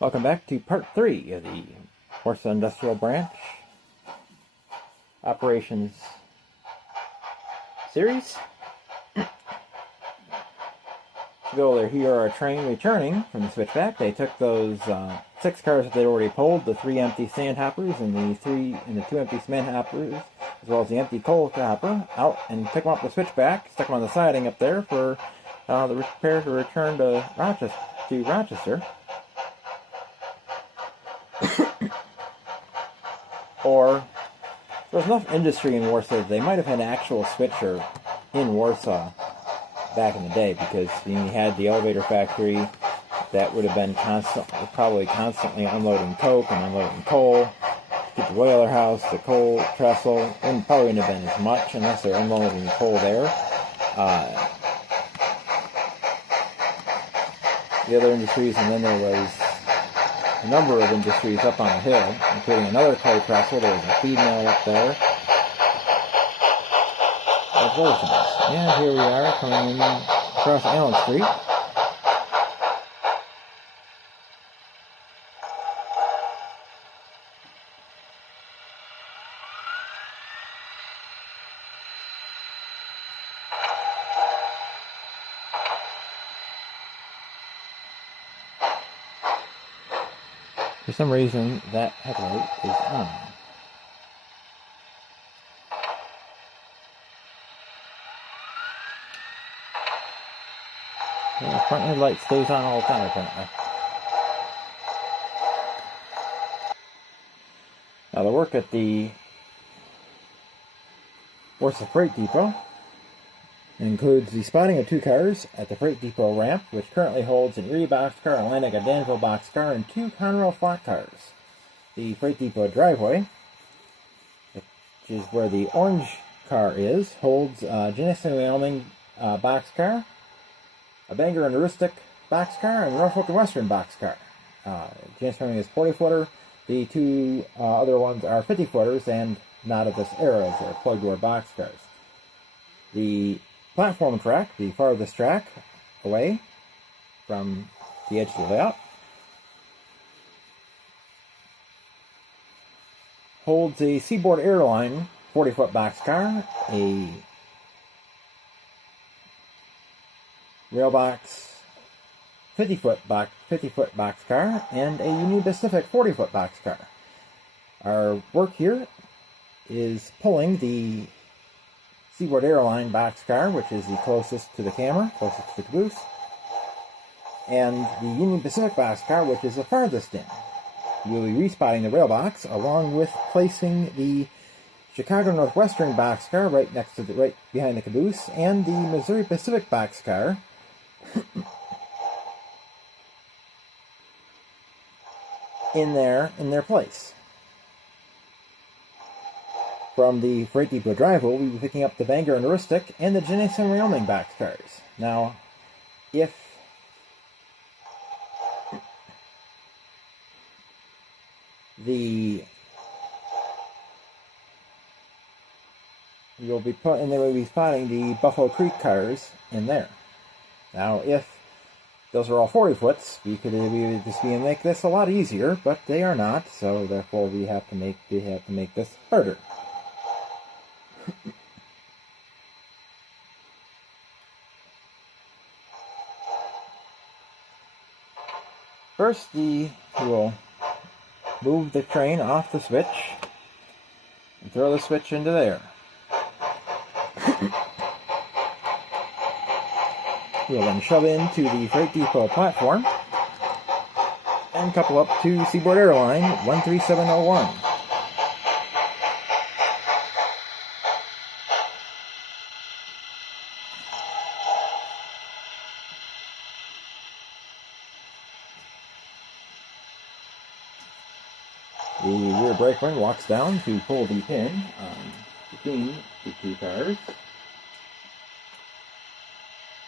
Welcome back to part 3 of the Warsaw Industrial Branch Operations series. Here are a train returning from the switchback. They took those 6 cars that they'd already pulled, the 3 empty sand hoppers and the 2 empty cement hoppers, as well as the empty coal hopper, out and took them up the switchback, stuck them on the siding up there for the repair to return to Rochester. Or there was enough industry in Warsaw that they might have had an actual switcher in Warsaw back in the day, because you had the elevator factory that would have been probably constantly unloading coke and unloading coal. Keep the boiler house, the coal trestle, and probably wouldn't have been as much unless they're unloading coal there. The other industries, and then there was a number of industries up on the hill, including another coal trestle. There was a feed mill up there. There's other things. And here we are coming in across Allen Street. For some reason, that headlight is on. The front headlight stays on all the time, apparently. Now, the work at the Warsaw Freight Depot includes the spotting of 2 cars at the Freight Depot ramp, which currently holds an Erie boxcar, a Atlantic, a Danville boxcar, and 2 Conrail flat cars. The Freight Depot driveway, which is where the orange car is, holds a Genesee Wyoming boxcar, a Bangor and Heuristic boxcar, and Norfolk and Western boxcar. Genesee Wyoming is 40-footer. The 2 other ones are 50-footers and not of this era, as they're plug-door boxcars. The platform track, the farthest track away from the edge of the layout, holds a Seaboard Airline 40-foot boxcar, a Railbox 50-foot boxcar, and a Union Pacific 40-foot boxcar. Our work here is pulling the Seaboard Airline boxcar, which is the closest to the camera, closest to the caboose, and the Union Pacific boxcar, which is the farthest in. We'll be respotting the rail box, along with placing the Chicago Northwestern boxcar right behind the caboose, and the Missouri Pacific boxcar in their place. From the Freight Depot driveway, we'll be picking up the Bangor and Heuristic and the Genesee Wyoming boxcars. Now, if they will be spotting the Buffalo Creek cars in there. Now, if those are all 40-foots, we could make this a lot easier, but they are not, so therefore we have to make this harder. First, we'll move the train off the switch and throw the switch into there. We'll then shove into the Freight Depot platform and couple up to Seaboard Airline 13701. The rear brakeman walks down to pull the pin between the 2 cars.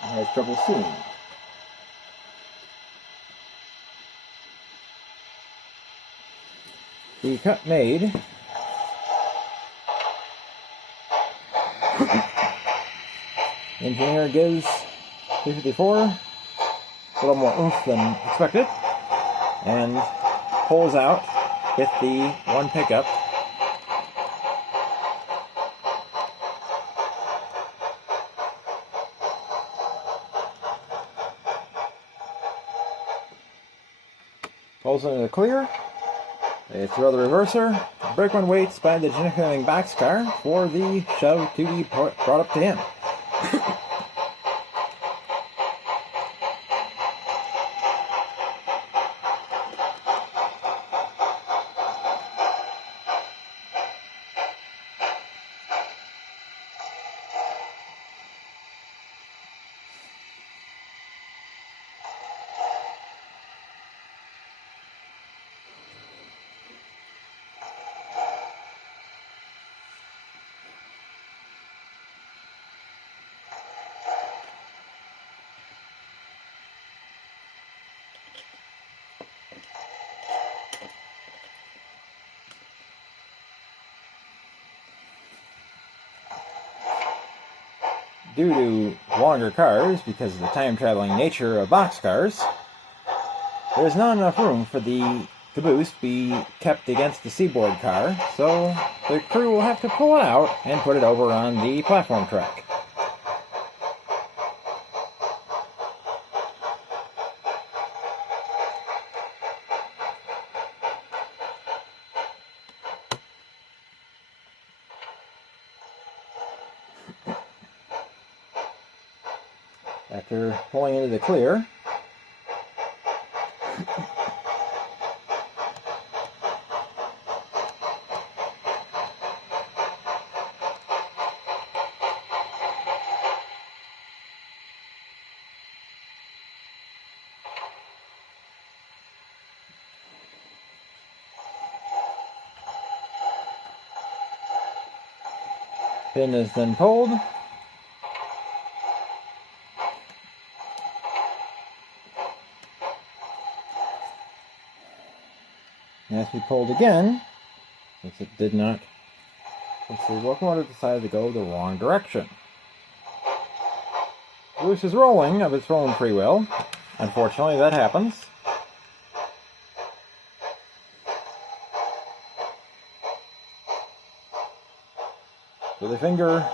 Has trouble seeing. The cut made. Engineer gives 354, a little more oomph than expected. and pulls out with the one pickup. Pulls into the clear. They throw the reverser. Brakeman waits by the genuine boxcar for the shove to be brought up to him. Due to longer cars, because of the time-traveling nature of boxcars, there's not enough room for the caboose to be kept against the seaboard car, so the crew will have to pull it out and put it over on the platform track. After pulling into the clear, pin is then pulled. It has to be pulled again, since it did not, since the locomotive decided to go the wrong direction. The caboose is rolling of its own free will. Unfortunately, that happens. So the finger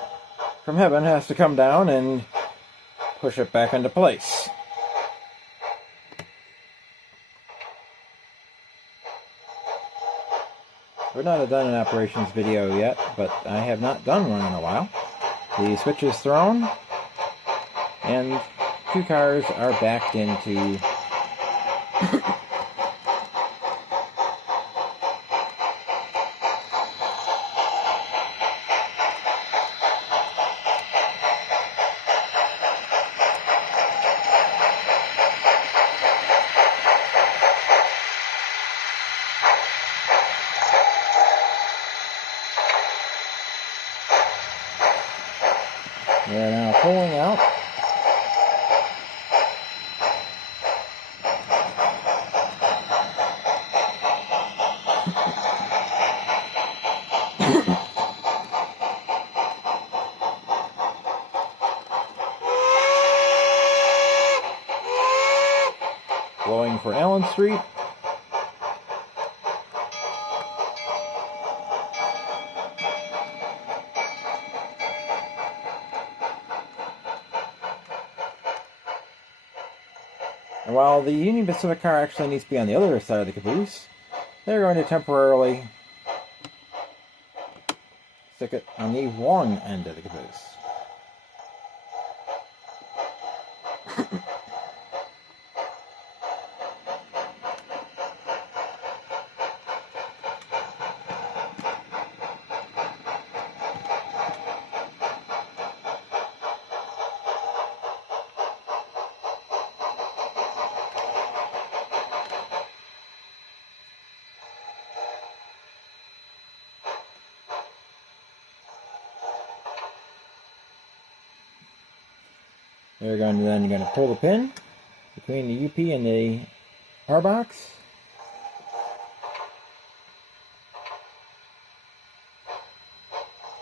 from heaven has to come down and push it back into place. We've not done an operations video yet, but I have not done one in a while. The switch is thrown, and two cars are backed into They're now pulling out. Blowing for Allen Street. And while the Union Pacific car actually needs to be on the other side of the caboose, they're going to temporarily stick it on the wrong end of the caboose. They're going to then pull the pin between the UP and the R box.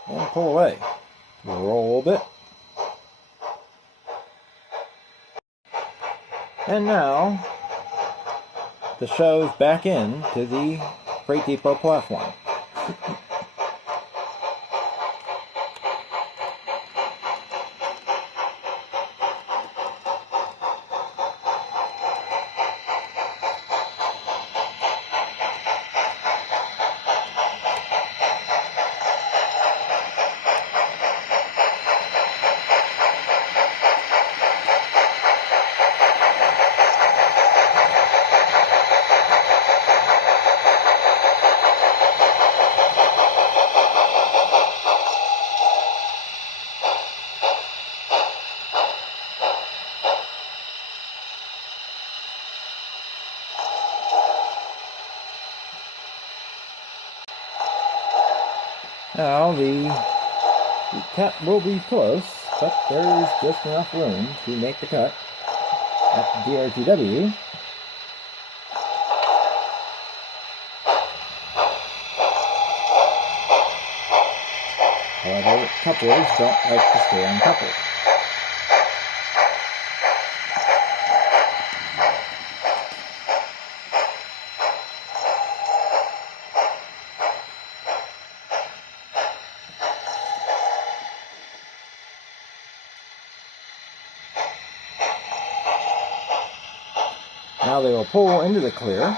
And pull away. We'll roll a little bit. And now the shows back in to the freight depot platform. Now the cut will be close, but there is just enough room to make the cut at the DRTW. However, couplers don't like to stay uncoupled. Now they will pull into the clear.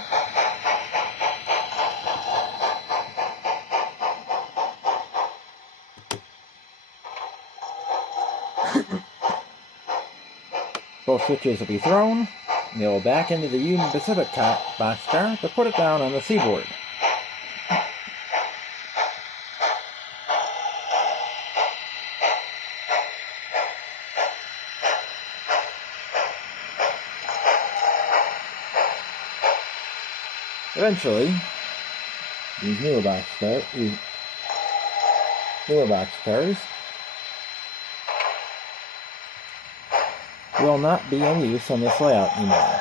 Both switches will be thrown. They will back into the Union Pacific boxcar to put it down on the seaboard. Eventually, these newer boxcars will not be in use on this layout anymore.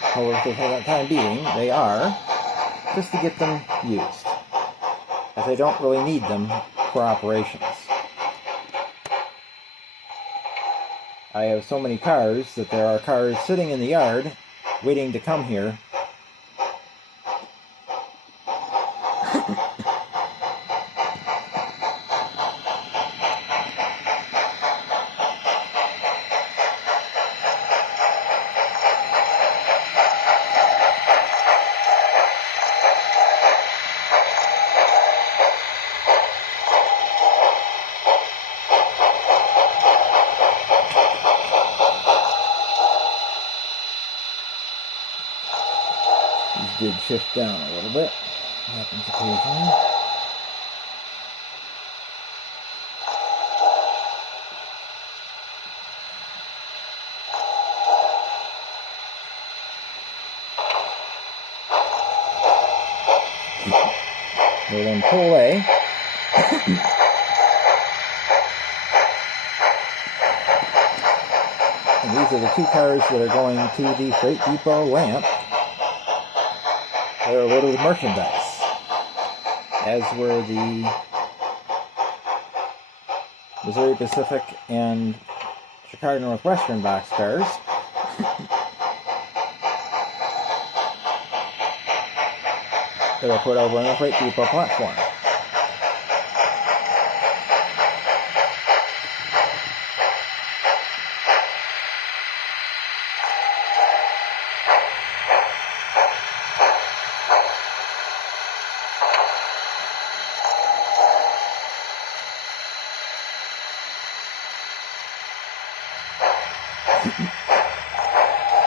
However, for the time being, they are, just to get them used, as they don't really need them for operations. I have so many cars that there are cars sitting in the yard waiting to come here. Did shift down a little bit. Happens occasionally. We'll then pull away. And these are the two cars that are going to the freight depot ramp. They were loaded with merchandise, as were the Missouri Pacific and Chicago Northwestern boxcars. They were put over on the freight depot platform.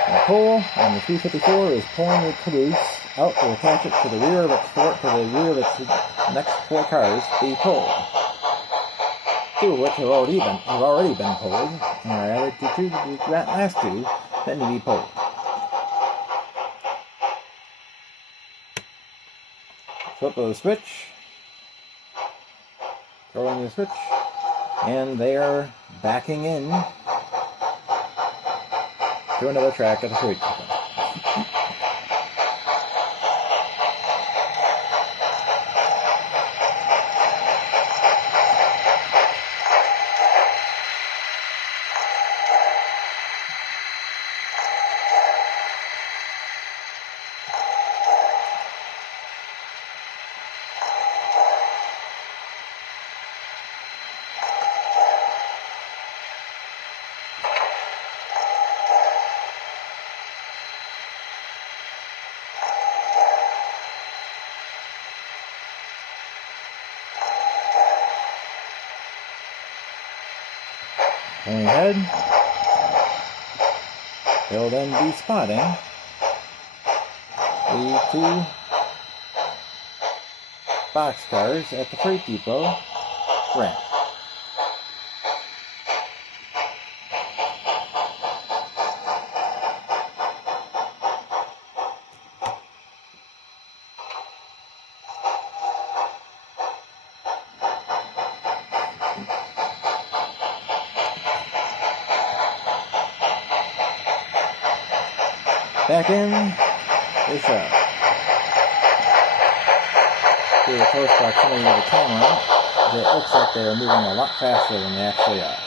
The pole on the 354 is pulling the caboose out to attach it to the rear of its next four cars to be pulled. Two of which have already been pulled, and are added to the last two then to be pulled. Flip of the switch, throwing the switch, and they are backing in to another track of the freight depot. Going ahead, they'll then be spotting the 2 boxcars at the freight depot ramp. Back in, they shove. Due to the close proximity of the camera, it looks like they are moving a lot faster than they actually are.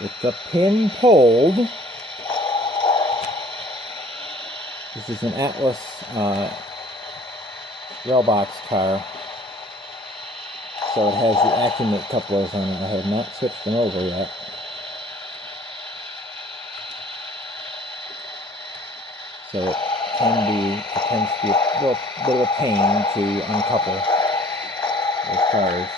With the pin pulled, this is an Atlas rail box car, so it has the Accumate couplers on it. I have not switched them over yet. So it tends to be a little bit of a pain to uncouple those cars.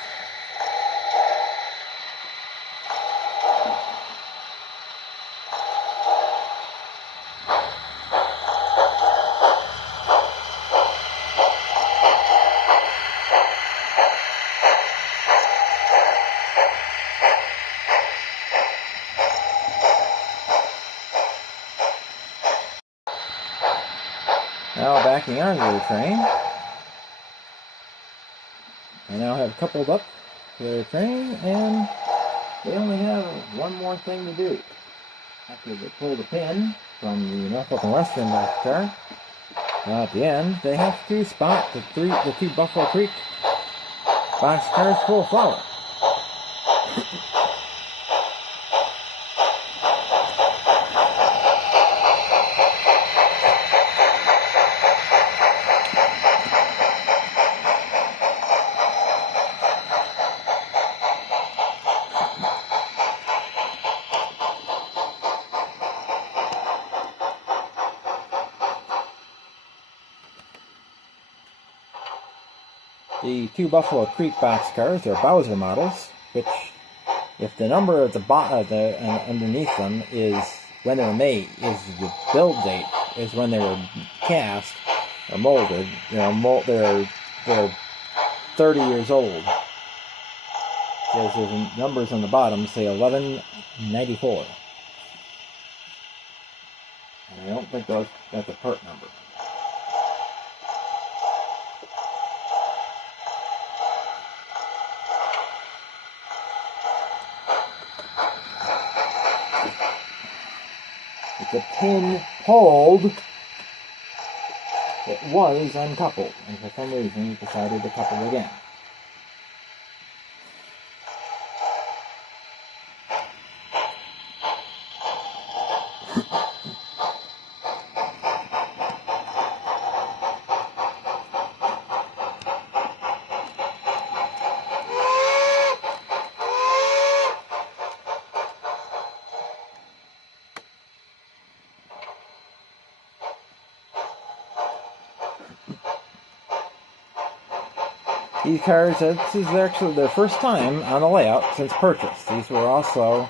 Now backing onto the train, I now have coupled up to the train, and they only have one more thing to do. After they pull the pin from the Norfolk and Western boxcar, at the end, they have to spot the 2 Buffalo Creek boxcars full of flour. The 2 Buffalo Creek boxcars are Bowser models, which, if the number at the underneath them is when they were made, is the build date, is when they were cast or molded, they're 30 years old. Because there's numbers on the bottom say 1194, and I don't think that's a part number. The pin pulled, it was uncoupled, and for some reason it decided to couple again. These cars, this is actually their first time on the layout since purchase. These were also,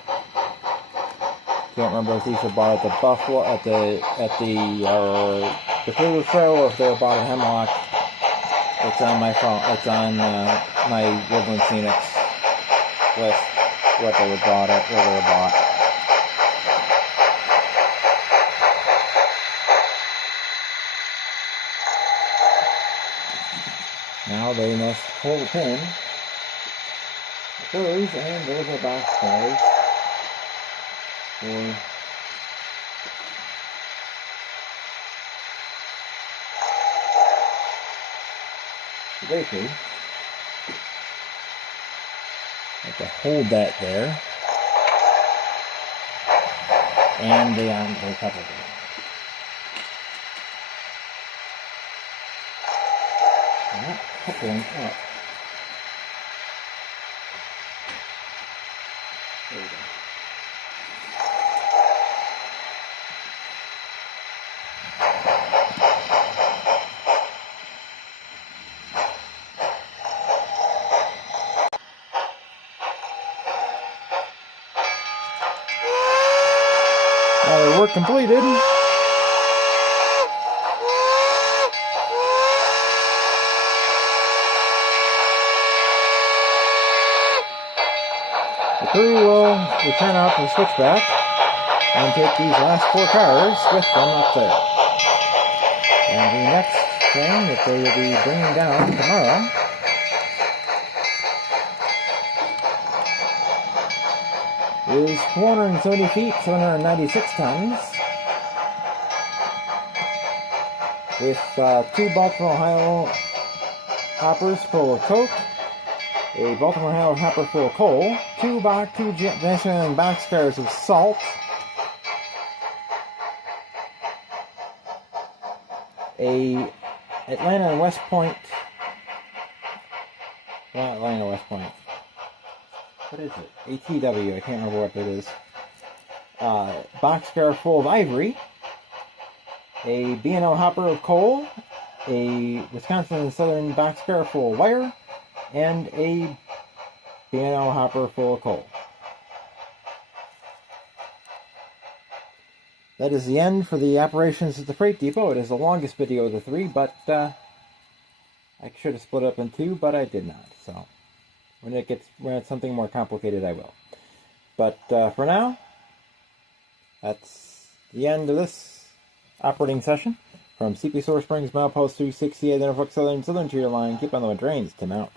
can't remember if these were bought at the Buffalo, at the Cleveland Trail, or if they were bought at Hemlock. It's on my phone. It's on my Woodland Scenics list. What they were bought at, where they were bought. Now they must pull the pin with those, and those are boxcars for the bakery. Have to hold that there, and they couple it. Not coupling up. There we go. Work completed. The crew will return out to the switchback and take these last 4 cars with them up there. And the next thing that they will be bringing down tomorrow is 470 feet, 796 tons, with 2 Baltimore, Ohio hoppers full of coke, a Baltimore, Ohio hopper full of coal, 2 Venezuelan boxcars of salt, a Atlanta and West Point, not Atlanta, West Point. What is it? ATW, I can't remember what it is. Boxcar full of ivory, a B&L hopper of coal, a Wisconsin and Southern boxcar full of wire, and a B&L hopper full of coal. That is the end for the operations at the freight depot. It is the longest video of the 3, but I should have split up in 2, but I did not. So when it's something more complicated, I will. But for now, that's the end of this operating session. From CP Source Springs, Milepost 368, Norfolk Southern Tier Line. Keep on the trains, Tim out.